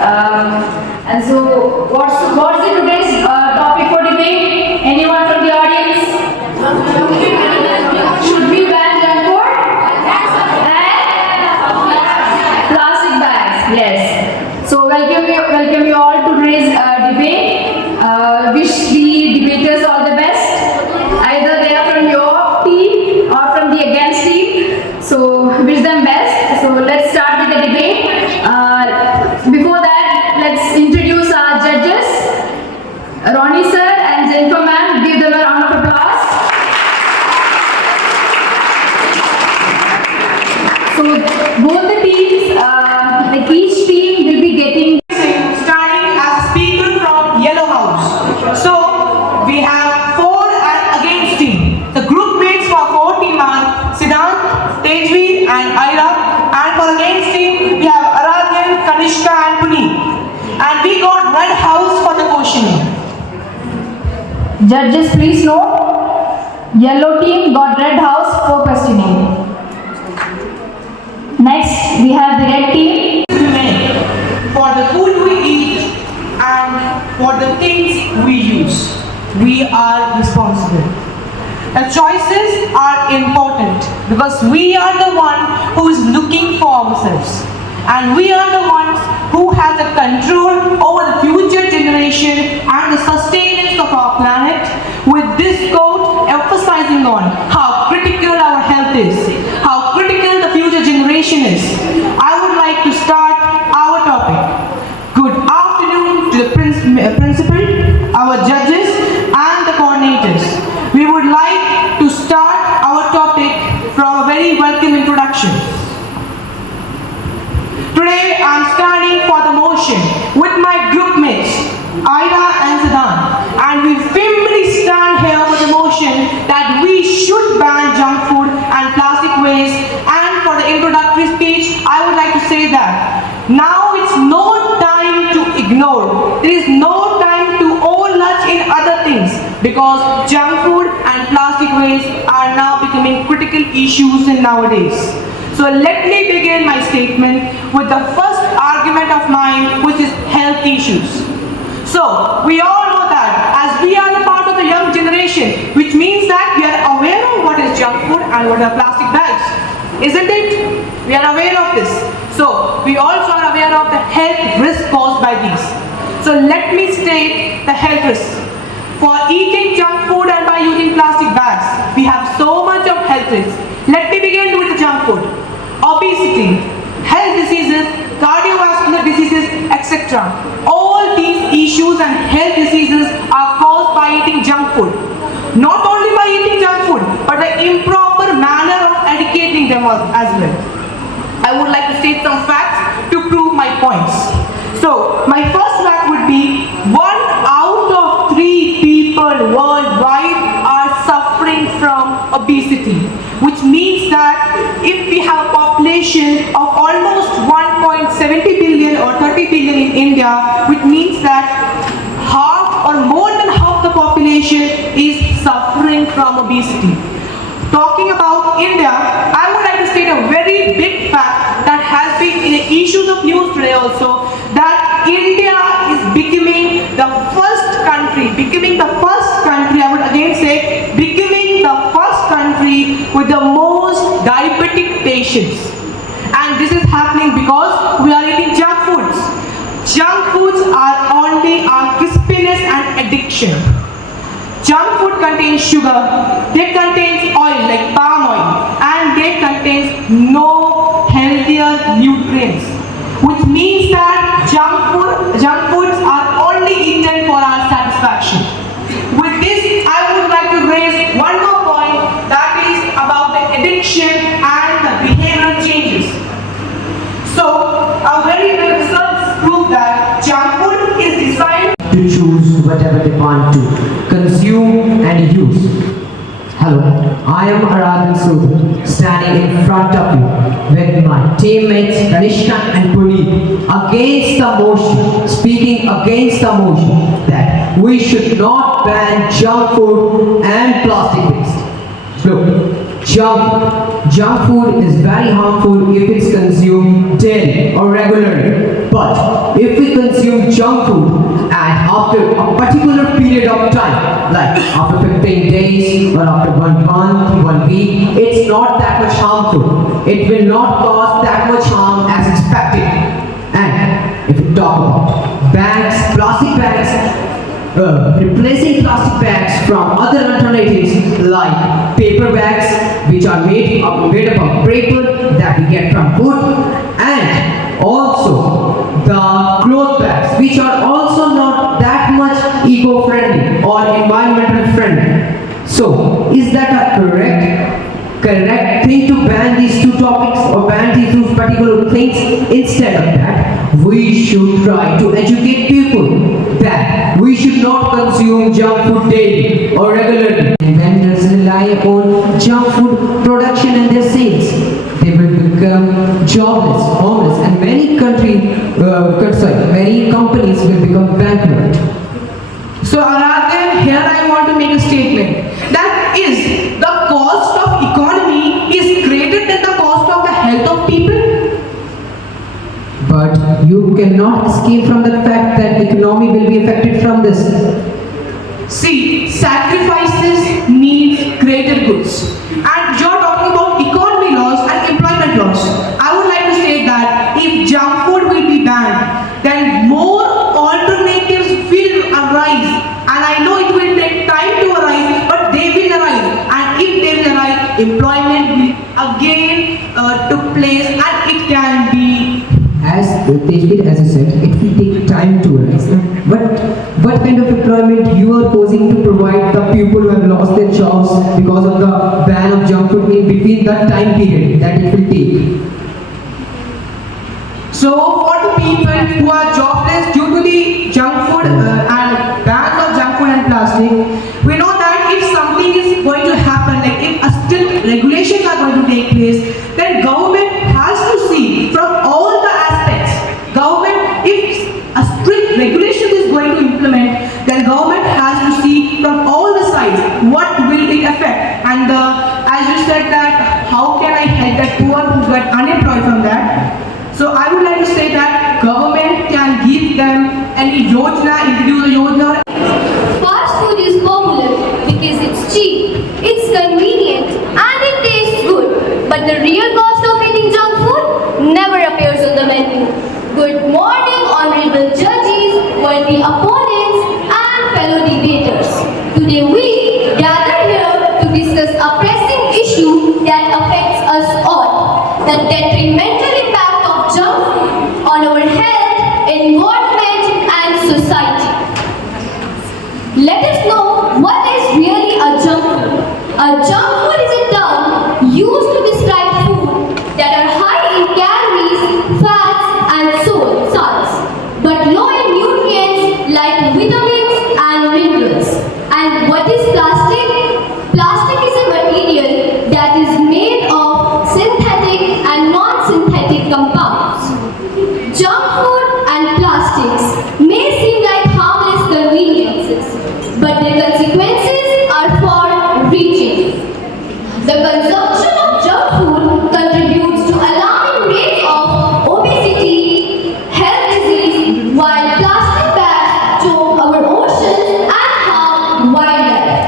And so, what's the today's topic for debate? Anyone from the audience? Should we ban junk food? And plastic bags. Yes. So welcome you all to today's debate. Wish the debaters all the best. Either they are from your team or from the against team. So wish them best. So let's start with the debate. Before that, let's introduce our judges. Ronnie sir and Jennifer ma'am, give them a round of applause. So both the teams, like each team will be getting starting as a speaker from Yellow House. So we have 4 and against team. The group mates for 4 team are Siddhant, Degwar and Ira. And for against team we have Aradhan, Kanishka and Puneet. And we got Red House for the questioning. Judges, please note, yellow team got red house for questioning. Next, we have the red team. We make for the food we eat and for the things we use. We are responsible. The choices are important because we are the one who is looking for ourselves. And we are the ones who have the control over the future generation and the sustenance of our planet, with this quote emphasizing on how critical our health is, how critical the future generation is. I would like to start our topic. Good afternoon to the principal, our judges and the coordinators. We would like to start our topic from a very welcome introduction. Today I am standing for the motion with my group mates, Ida and Siddhant, and we firmly stand here for the motion that we should ban junk food and plastic waste. And for the introductory speech, I would like to say that now it's no time to ignore. There is no time to overlook in other things because junk food and plastic waste are now becoming critical issues in nowadays. So let me begin my statement with the first argument of mine, which is health issues. So we all know that as we are the part of the young generation, which means that we are aware of what is junk food and what are plastic bags. Isn't it? We are aware of this. So we also are aware of the health risk caused by these. So let me state the health risks. For eating junk food and by using plastic bags, we have so much of health risks. Let me begin with the junk food. Obesity, health diseases, cardiovascular diseases, etc. All these issues and health diseases are caused by eating junk food. Not only by eating junk food, but the improper manner of educating them as well. I would like to state some facts to prove my points. So, my first fact would be 1 out of 3 people worldwide are suffering from obesity, which means that if we have a population of almost 1.70 billion or 30 billion in India, which means that half or more than half the population is suffering from obesity. Talking about India, I would like to state a very big fact that has been in the issues of news today also, that India is becoming the first country, I would again say, becoming the first country with the most diabetic patients. And this is happening because we are eating junk foods. Junk foods are only our crispiness and addiction. Junk food contains sugar, they contain oil like palm oil, and they contain no healthier nutrients, which means that junk foods are only eaten for our satisfaction. With this, I would like to raise one more point, that is about the addiction and the behavioral changes. So, a very good research proved that junk food is designed to choose whatever they want to consume and use. Hello, I am Aradhan standing in front of you with my teammates Kanishka and Puneet against the motion, speaking against the motion that we should not ban junk food and plastic waste. Look, Junk food is very harmful if it's consumed daily or regularly. But if we consume junk food and after a particular period of time, like after 15 days or after 1 month, 1 week, it's not that much harmful. It will not cause that much harm as expected. And if we talk about bags, plastic bags, replacing plastic bags from other alternatives like paper bags, which are made up of paper that we get from wood, and also the cloth bags, which are also not that much eco-friendly or environmental friendly. So, is that a correct thing to ban these two topics or ban these two particular things? Instead of that, we should try to educate people that we should not consume junk food daily or regularly. And vendors rely upon junk food production and their sales. They will become jobless, homeless, and many companies will become bankrupt. So Aradhan, here I want to make a statement. That is, the cost of economy is greater than the cost of the health of people. But you cannot escape from the fact that economy will be affected from this. See, sacrifices needs greater goods. And you're talking about economy laws and employment laws. I would like to state that if junk food will be banned, then more alternatives will arise. And I know it will take time to arise, but they will arise. And if they will arise, employment will again took place, and it can be. As you said, it will take time to arise. What kind of employment you are posing to provide the people who have lost their jobs because of the ban of junk food in between that time period that it will take? So for the people who are jobless due to the junk food and ban of junk food and plastic, we know that if something is going to happen, like if still regulations are going to take place, then government has to see from all the aspects. Government, if a strict regulation is going to implement, then government has to see from all the sides what will it affect. And as you said that, how can I help that poor who got unemployed from that? So I would like to say that government can give them any yojana, introduce a yojana. Fast food is popular because it's cheap, it's convenient, and it tastes good. But the real cost of eating junk food never appears on the menu. Good morning, honorable judges, worthy opponents, and fellow debaters. Today we gather here to discuss a pressing issue that affects us all: the detrimental impact of junk food on our health, environment, and society. Let us know what is really a junk food. A junk food is a term used to describe food that are high in calories, fats, and salts, but low in nutrients like vitamins and minerals. And what is plastic? Plastic is a material that is made of synthetic and non-synthetic compounds. Junk food and plastics may seem like harmless conveniences, but their consequences are far-reaching. The consumption of junk food contributes to alarming rates of obesity, health disease, while plastic bags choke our oceans and harm wildlife.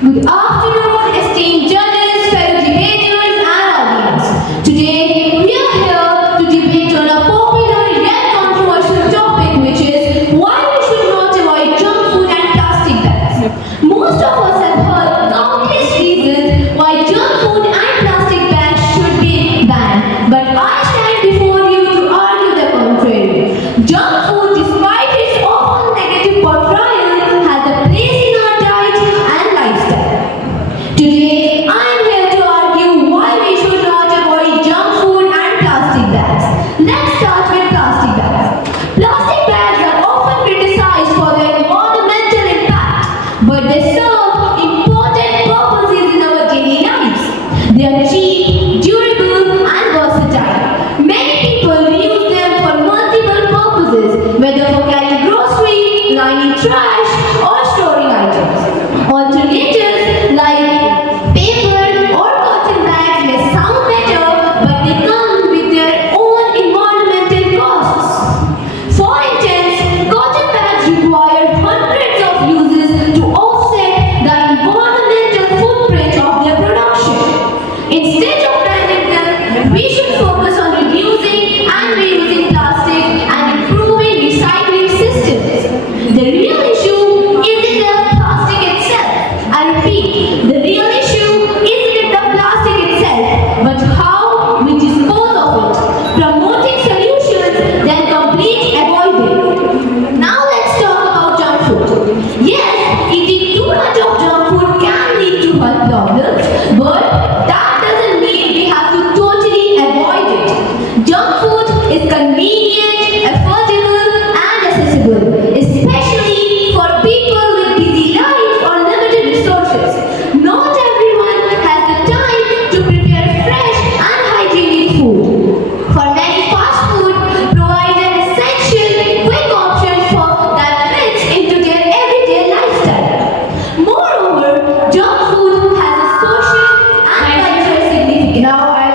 Good afternoon, esteemed judges, fellow debaters, and audience. Today, we are here to debate on a popular yet controversial topic, which is why we should not avoid junk food and plastic bags. Most of us have heard countless reasons why junk food and plastic bags should be banned, but I stand before you to argue the contrary. Junk food, despite its often negative portrayal, has a place in our diet and lifestyle. Today, I am here to argue why we should not avoid junk food and plastic bags. Let's start with plastic bags. Plastic bags are often criticized for their environmental impact, but they serve important purposes in our daily lives. They are cheap, durable, and versatile. Many people use them for multiple purposes, whether for carrying groceries, lining trash, or storing items. Alternatives like paper, Instead of banning them, we should focus on reducing and reusing plastic and improving recycling systems. The real issue isn't the plastic itself. I repeat, the real issue isn't the plastic itself, but how we dispose of it. Promoting solutions, then complete avoiding. Now let's talk about junk food. Yes, eating too much of junk food can lead to health problems, but that doesn't mean we have to totally avoid it. Junk food is convenient, affordable, and accessible, especially for people with busy lives or limited resources. Not everyone has the time to prepare fresh and hygienic food. For many, fast food provides an essential, quick option that fits into their everyday lifestyle. Moreover, junk food has a social and cultural significance. Now I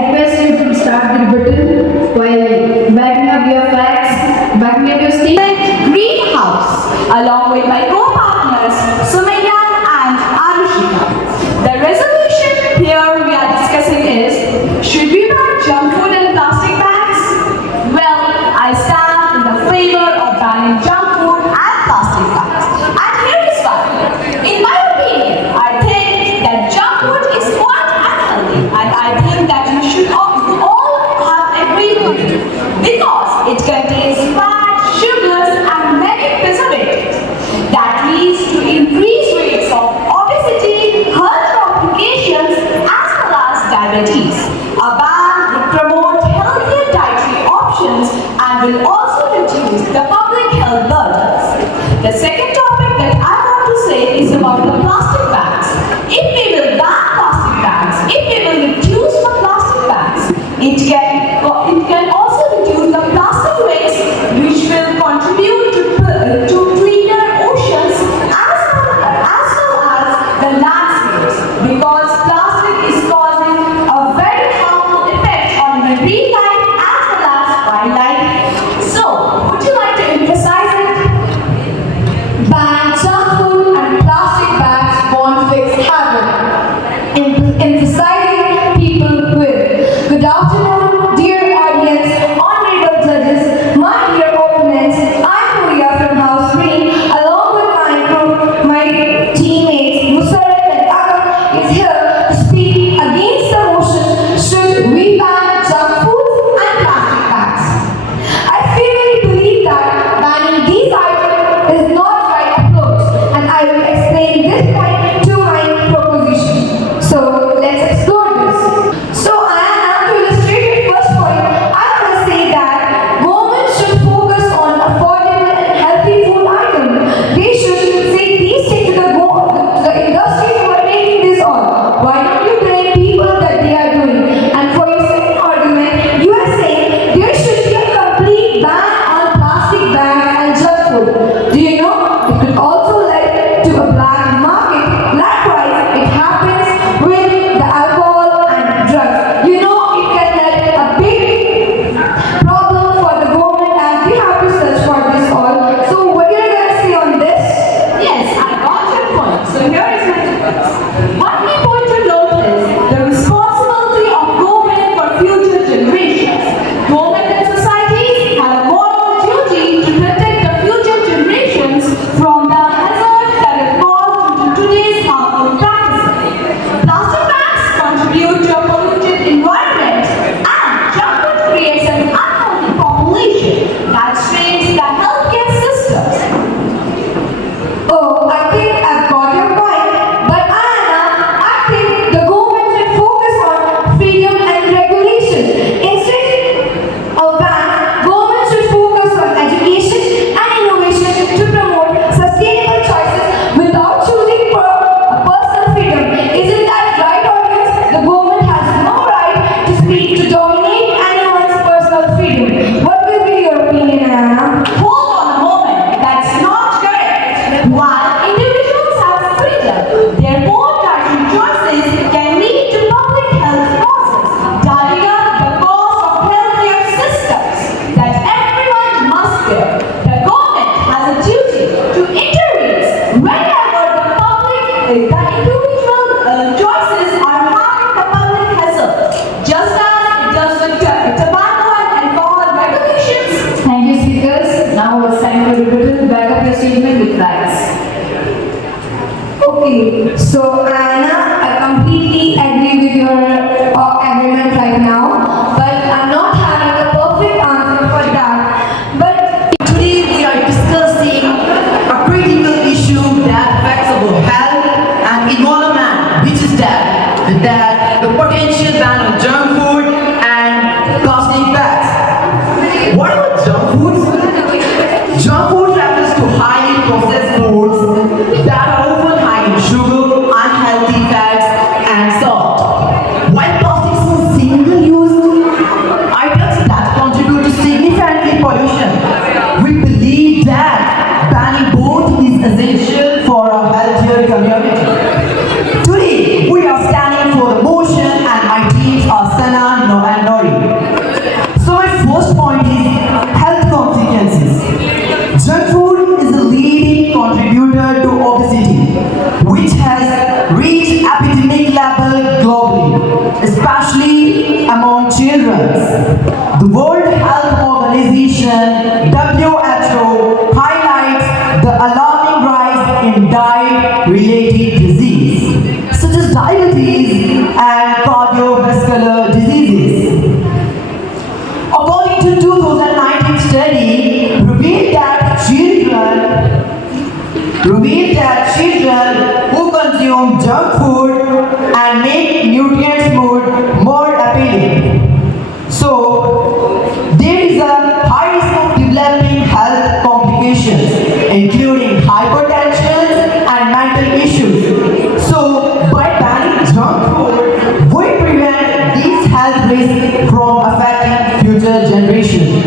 request you to start the rebuttal while backing up your facts, backing up your statement. Greenhouse, along with my co-partners Sumaya and Arushika. The resolution here we are discussing is, should we ban junk food and plastic bags? Well, I stand in the favor of banning junk food and plastic bags. And here is why. In my opinion, I think that junk food is quite unhealthy, and I think that we should all have agreed with it because it contains fat, sugars, and many preservatives that leads to increased rates of obesity, health complications, as well as diabetes. A ban would promote healthier dietary options and will also reduce the public health burdens. The second topic that I want to say is about the plastic bags. If we will ban plastic bags, if we will reduce the plastic bags, it can also reduce the plastic waste, which will contribute to cleaner oceans as well as the landscapes, because plastic is causing a very harmful effect on marine life as well as wildlife. So, would you like to emphasize it? Ban junk food and plastic bags won't fix havoc. Emphasizing people will. Good afternoon, dear audience, honorable judges, my dear opponents. I'm Maria from House Green, along with my group, my teammates Musarat and Agam is here to speak against the motion, should we ban junk foods and plastic bags? I firmly believe that banning these items is not right approach, and I will explain this point to my proposition. So let's explore this. So I am to illustrate it first point. I want to say that government should focus on affordable and healthy food items. They should say these things to the industries who are making this all. Why don't you blame people that they are doing? And for your second argument, you are saying there should be a complete ban on plastic bags and junk food. Do you know it could also lead to a black market? Likewise, it happens with the alcohol and drugs. You know it can lead a big problem for the government as we have to search for this all. So what are you going to say on this? Yes, I got your point. So here is my defense. One key point to note is the responsibility of government for future generations. Government and societies have a moral duty to protect the future generations from the hazards that are caused due to today's harmful practices. Plastic bags contribute to a polluted environment, and junk food creates an unhealthy population that strains the healthcare systems. Oh, I think I've got your point. But Anna, I think the government should focus on freedom and regulation. Instead of ban, government should focus on education and innovation to promote sustainable choices without choosing personal freedom. Isn't that right, audience? The government has no right to speak to dominate anyone's personal freedom. What will be your opinion, Anna? Hold on a moment, that's not correct. While individuals have freedom, their own dietary choices can lead to public health causes, driving up the cost of healthcare systems that everyone must bear. The government has a duty to intervene whenever the individual choices are harming the public Okay, so Anna, I completely agree with your agreement right now, but I'm not having a perfect answer for that. But Today we are discussing a critical issue that affects our health and environment, which is that the potential ban on junk food and plastic bags. What about junk food? Junk food refers to highly processed foods that are often high in sugar, unhealthy fats, and salt. While plastics are single-use items that contribute to significant pollution, we believe that banning both is essential for a healthier community. Today, we are standing for the motion and my teams are Sana, No and Nori. So my first point is health consequences. Junk food is the leading contributor to obesity, which has reached epidemic level globally, especially among children. The World Health Organization (WHO) highlights the alarming rise in diet-related disease, such as diabetes and cardiovascular diseases. According to 2019 study, revealed that children who consume junk food and make nutrients food more appealing. So, there is a high risk of developing health complications, including hypertension and mental issues. So, by banning junk food, we prevent these health risks from affecting future generations.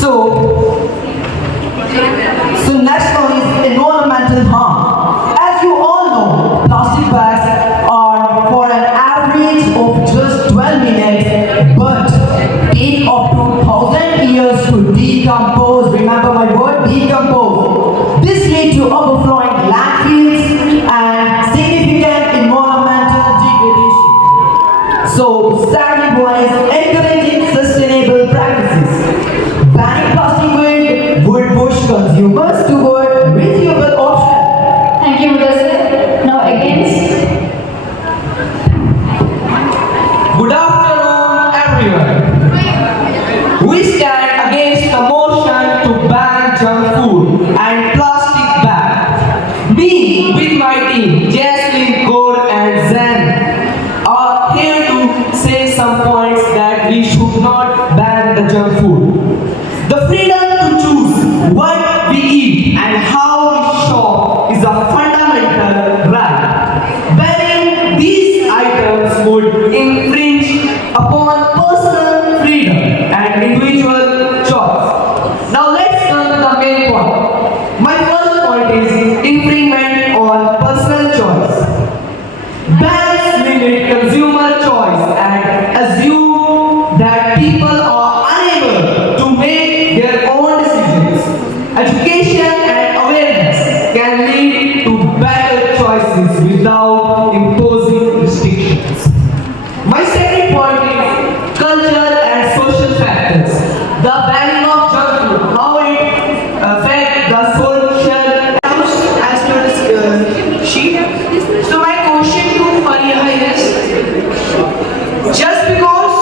So next one is environmental harm. As you all know, plastic bags are for an average of just 12 minutes, but take up to 1,000 years to decompose. Remember my word, decompose. This leads to overflowing landfills and significant environmental degradation. So second one is encouraging sustainable practices. Banning plastic would push consumers toward reusable options. Thank you, Mudassir. Now against. Good afternoon, everyone. We stand against the motion to ban junk food and plastic bags. Me, with my team, Jaslyn, Cole, and Zen, are here to say some points that we should not ban the junk food. The freedom to choose what we eat and how we shop is a fundamental right. Banning these items would infringe upon personal freedom and individual choice. Now let's come to the main point. My first point is infringement on personal choice. Bans limit consumer choice and assume that people are unable to make their own decisions. Education and awareness can lead to better choices without imposing restrictions. My second point is culture and social factors. The banning of junk food, how it affects the social as per this sheet. So my question to Fariha is, just because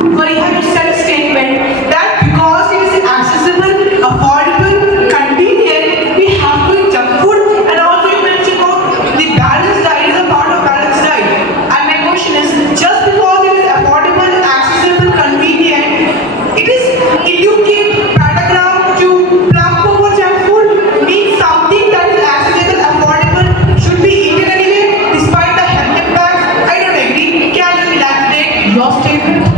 Fariha you said a statement that because it is accessible, affordable, convenient, we have to eat junk food, and also you mentioned about the balanced diet is a part of balanced diet. And my question is, just because it is affordable, accessible, convenient, it is educate paragraph to plump over junk food means something that is accessible, affordable, should be eaten anyway, despite the health impacts. I don't agree. Can you elaborate your statement?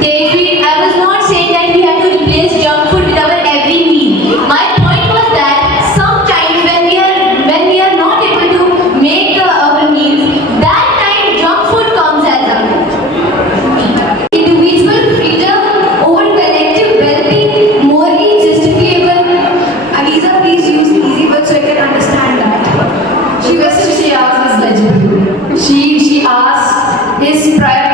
David, I was not saying that we have to replace junk food with our every meal. My point was that sometimes when we are not able to make our meals, that time junk food comes as a individual freedom over collective well-being more injustifiable. Aliza, please use easy words so I can understand that. She asked is legible. She asked his prior